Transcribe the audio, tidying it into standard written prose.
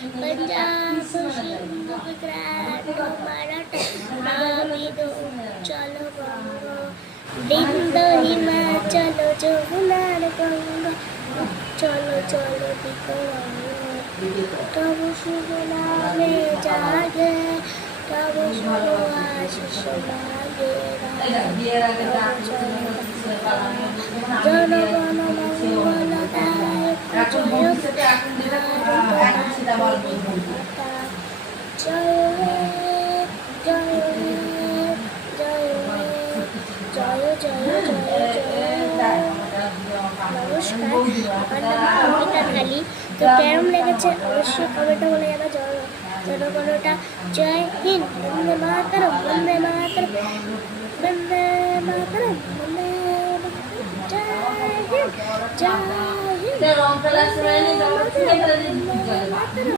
पंजाब सिंध गुजरात मराठा नाविदो चलो गंगो बिंदु हिमाचल যমুনার গঙ্গা চলো চলো বিকরঙ্গ তব শুভ নামে জাগে তব শুভ আশিস মাগে জনগণ মঙ্গলদায়ক জয় হে জয় হে জয় হে জয় জয় জয় জয়। নমস্কার, আমার নাম অঙ্কিতা ঢালি। তো কেমন লেগেছে অবশ্যই কমেন্টে বলে যাবে। জনগণটা জয় হিন্দ, বন্দে মাতরম, বন্দে মাতরম, বন্দে মাতরম, বন্দে মাতরম, জয় হিন্দ, জয় হিন্দ, বন্দে মাতরম, বন্দে মাতরম।